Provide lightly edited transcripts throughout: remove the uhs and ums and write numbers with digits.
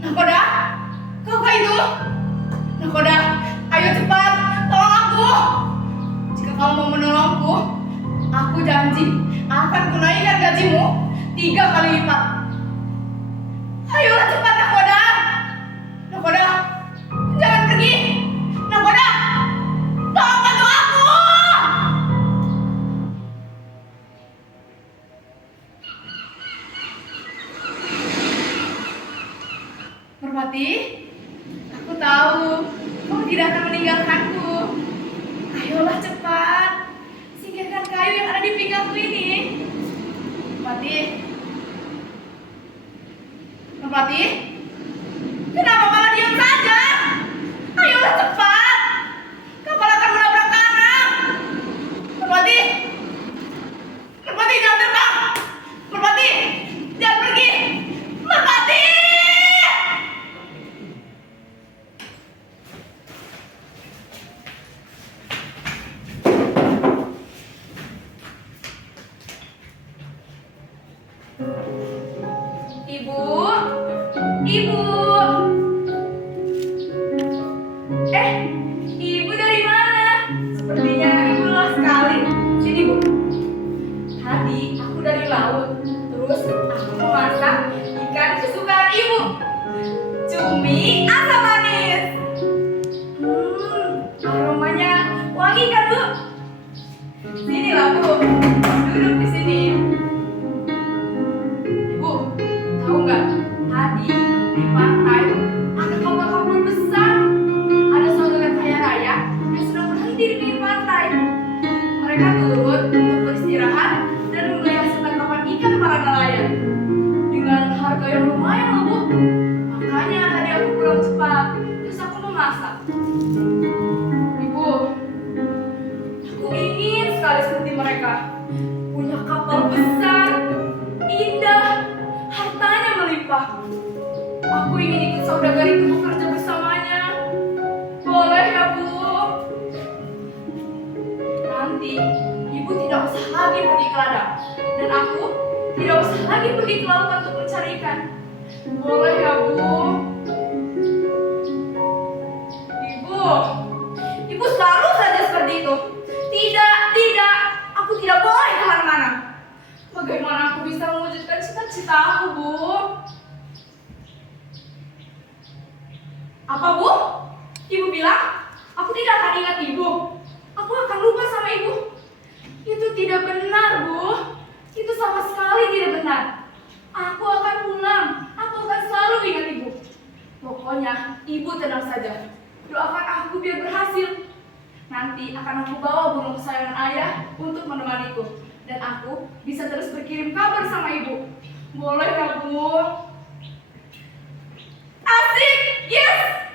Nakoda, kau itu? Nakoda, ayo cepat, tolong aku. Jika kau mau menolongku, aku janji akan kunaikkan gajimu 3 kali lipat. Ayolah cepat, Nakoda. Nakoda, jangan pergi. Nakoda, tolong bantu aku. Merpati, aku tahu kau tidak akan meninggalkanku. Ayolah cepat, singkirkan kayu yang ada di pinggangku ini. Merpati, Merpati, kenapa malah diam saja? Ayolah cepat, kapal akan menabrak karang. Merpati, Merpati jangan terbang. Merpati, jangan pergi. Merpati! Ibu, ibu. Ibu dari mana? Sepertinya ibu lelah sekali. Sini, Bu. Tadi aku dari laut. Terus aku memasak ikan kesukaan ibu. Cumi asam manis. Aromanya wangi kan, Bu? Sinilah, Bu. Duduk di sini. Bu, tahu nggak? Tadi di pantai ada kapal-kapal besar. Ada saudara kaya raya yang sedang berhenti di pinggir pantai. Mereka turun untuk beristirahat dan membeli hasil tangkapan ikan para nelayan dengan harga yang lumayan loh, Bu. Makanya tadi aku pulang cepat, terus aku memasak. Ibu, aku ingin sekali seperti mereka, punya kapal besar, indah, hartanya melimpah. Aku ingin ikut saudagar itu bekerja bersamanya. Boleh ya, Bu? Nanti ibu tidak usah lagi pergi ke ladang, dan aku tidak usah lagi pergi ke lautan untuk mencari ikan. Boleh ya, Bu? Ibu, ibu selalu saja seperti itu. Tidak, tidak, aku tidak boleh kemana-mana. Bagaimana aku bisa mewujudkan cita-cita aku, Bu? Apa, Bu? Ibu bilang, aku tidak akan ingat ibu. Aku akan lupa sama ibu. Itu tidak benar, Bu. Itu sama sekali tidak benar. Aku akan pulang. Aku akan selalu ingat ibu. Pokoknya, ibu tenang saja. Doakan aku biar berhasil. Nanti akan aku bawa burung kesayangan ayah untuk menemaniku. Dan aku bisa terus berkirim kabar sama ibu. Boleh ya, Bu? Asik! Yes!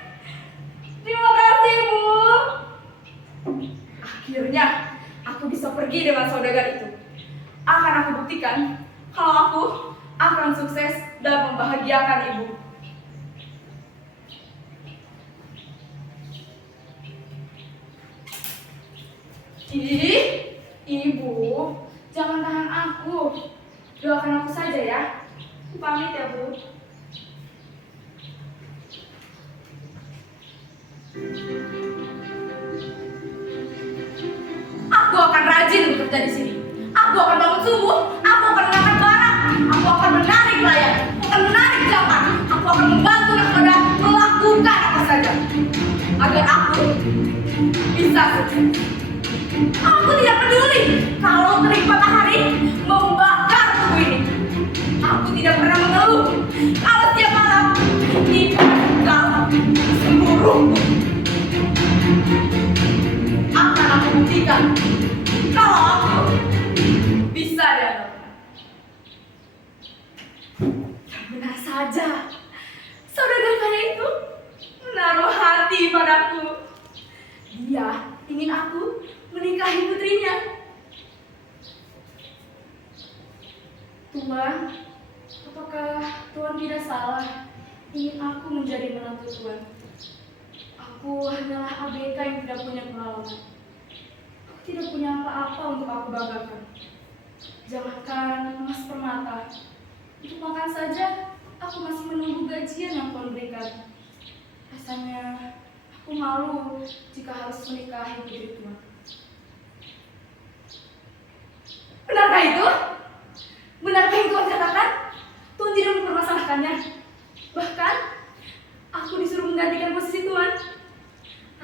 Terima kasih, Bu. Akhirnya aku bisa pergi dengan saudagar itu. Akan aku buktikan kalau aku akan sukses dalam membahagiakan ibu. Ih, ibu, jangan tahan aku. Doakan aku saja ya. Aku pamit ya, Bu. Aku akan rajin bekerja di sini. Aku akan bangun subuh. Aku akan mengangkat barang. Aku akan menarik layar. Aku akan menarik zaman. Aku akan membantu Nakoda melakukan apa saja agar aku bisa sukses. Aku tidak peduli kalau terik matahari membakar tubuh ini. Aku tidak pernah mengeluh kalau setiap malam ikan seluruhku. Akan aku buktikan kalau aku bisa diandalkan. Benar saja, saudara kaya itu menaruh hati padaku. Dia ingin aku menikahi putrinya. Tuan, apakah Tuan tidak salah ingin aku menjadi menantu Tuan? Aku hanyalah ABK yang tidak punya pengalaman. Aku tidak punya apa-apa untuk aku banggakan. Jangankan emas permata, untuk makan saja aku masih menunggu gaji. pujian yang Tuhan berikan. Rasanya aku malu jika harus menikahi putri Tuhan. Benarkah itu? Benarkah yang Tuhan katakan? Tuhan tidak mempermasalahkannya. Bahkan aku disuruh menggantikan posisi Tuhan.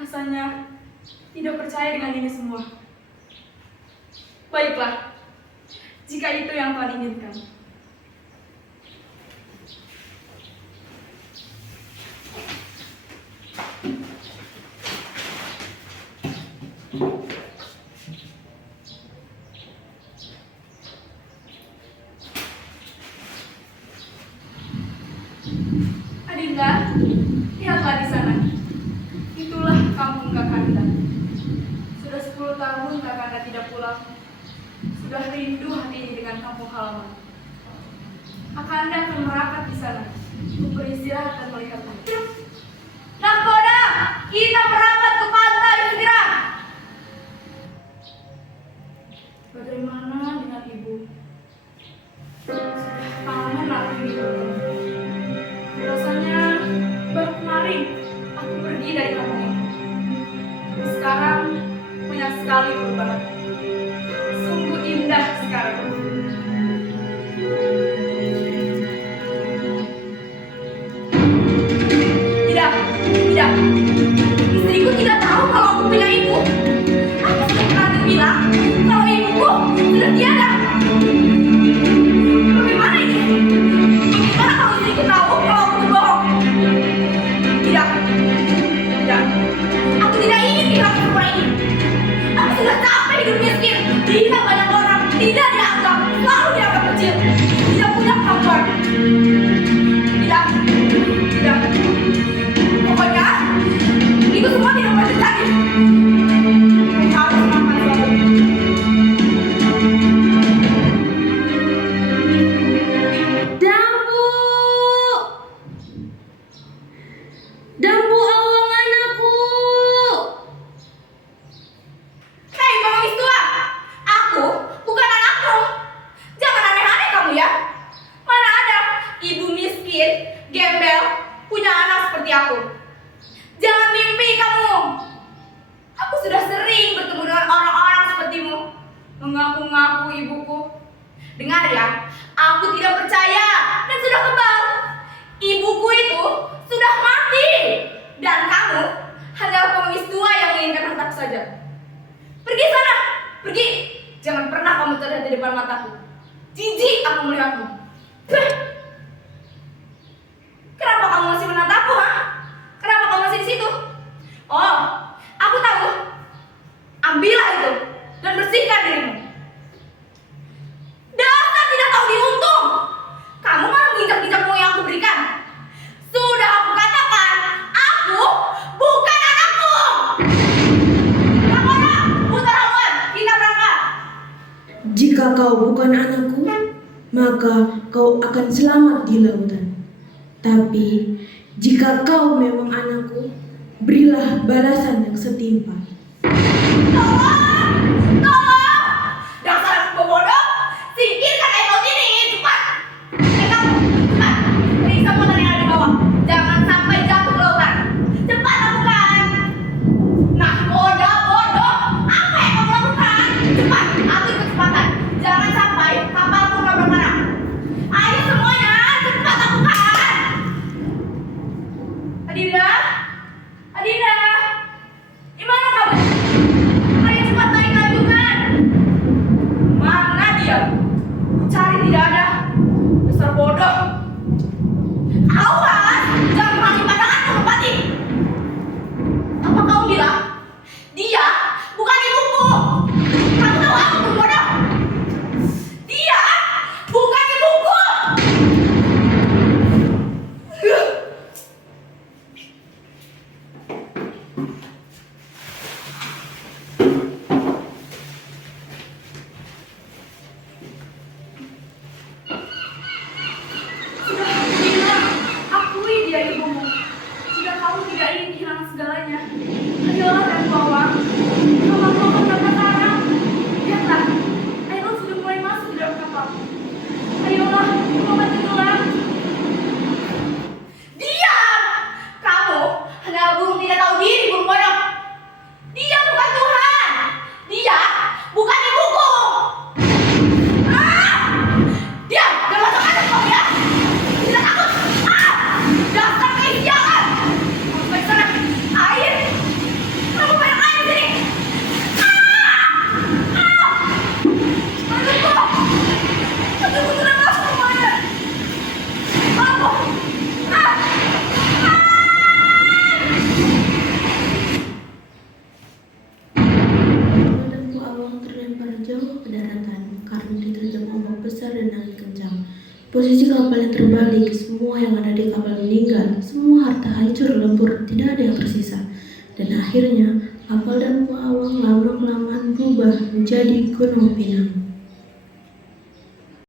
Rasanya tidak percaya dengan ini semua. Baiklah, jika itu yang Tuhan inginkan. Adinda, lihatlah di sana. Itulah kampung Kakanda. Sudah 10 tahun Kakanda tidak pulang. Sudah rindu hati ini dengan kampung halaman. Kakanda akan merapat di sana untuk beristirahat dan melihat langit. Nakoda, kita merapat ke pantai segera. Bagaimana dengan ibu? Sudah kangen aku ini bertemu. Rasanya baru kemarin aku pergi dari kampung ini. Tapi sekarang banyak sekali perubahan. Sungguh indah sekarang. Tidak, tidak. Istriku tidak tahu kalau aku punya ibu. Aku sudah pernah bilang kalau ibuku sudah tiada. Bagaimana ini? Bagaimana kalau istriku tahu kalau aku berbohong? Tidak, tidak. Aku tidak ingin hilang semua ini. Aku sudah capek hidup miskin, dihina banyak orang, tidak dianggap, selalu dianggap kecil, tidak punya kemampuan. Tidak, tidak. Pokoknya itu semua tidak boleh terjadi. Aku harus melakukan sesuatu. Dampu! Dampu awang anakku! Hei pengemis tua, aku bukan anakmu. Jangan aneh-aneh kamu ya. Mana ada ibu miskin, gembel, punya anak seperti aku. Jangan mimpi kamu. Aku sudah sering bertemu dengan orang-orang sepertimu, mengaku-ngaku ibuku. Dengar ya, aku tidak percaya dan sudah kebal. Ibuku itu sudah mati. Dan kamu hanyalah pengemis tua yang menginginkan hartaku saja. Pergi sana, pergi. Jangan pernah kamu terlihat di depan mataku. Jijik aku melihatmu. Beh. Kenapa kamu masih menatapku, ha? Kenapa kamu masih di situ? Oh, aku tahu. Ambillah itu dan bersihkan dirimu. Dasar tidak tahu diuntung. Kamu malah menginjak-injak uang yang aku berikan. Sudah aku katakan, aku bukan anakmu. Nakoda, putar haluan, kita berangkat. Jika kau bukan anakku, maka kau akan selamat di lautan. Tapi jika kau memang anakku, berilah balasan yang setimpal. Tolong! Tolong! Dasar anak bodoh! Singkirkan air laut ini, cepat! Kamu, cepat! Periksa motor yang ada di bawah. Jangan sampai jatuh ke lautan. Cepat lakukan! Nakoda bodoh! Apa yang kamu lakukan? Cepat! Atur kecepatan. Jangan sampai kapalku menabrak mana. Ayo semuanya, cepat lakukan! Adinda? Adinda? Di mana kamu? Ayo cepat daratan karena diterjang ombak besar dan angin kencang. Posisi kapalnya terbalik, semua yang ada di kapal meninggal, semua harta hancur lebur, tidak ada yang tersisa. Dan akhirnya kapal dan pulau awang lama-kelamaan berubah menjadi gunung pinang.